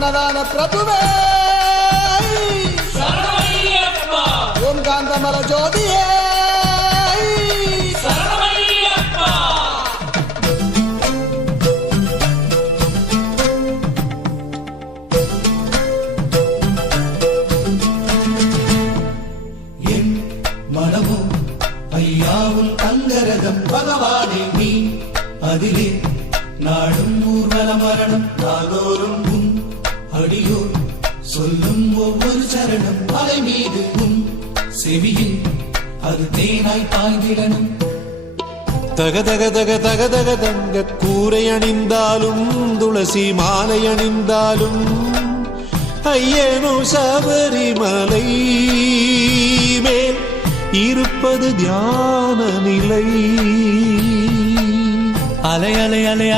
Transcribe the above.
அன்னதான பிரபுவே ஓம் காந்தமல ஜோதியே என் மனமோ ஐயாவுள் தங்கரகம் பகவானே நீ அதிலே நாடும் ஊர்வல மரணம் நாதோறும் உன் அடியோ சொல்லும் ஒவ்வொரு சரணம் அலை மீது உன் செவியில் அது தேனாய் பாய்ந்திடணும். தக தக தக தக தக தங்க கூரை அணிந்தாலும் துளசி மாலை அணிந்தாலும் ஐயனோ சபரிமலை மேல் இருப்பது தியான நிலை. அலை அலை அலை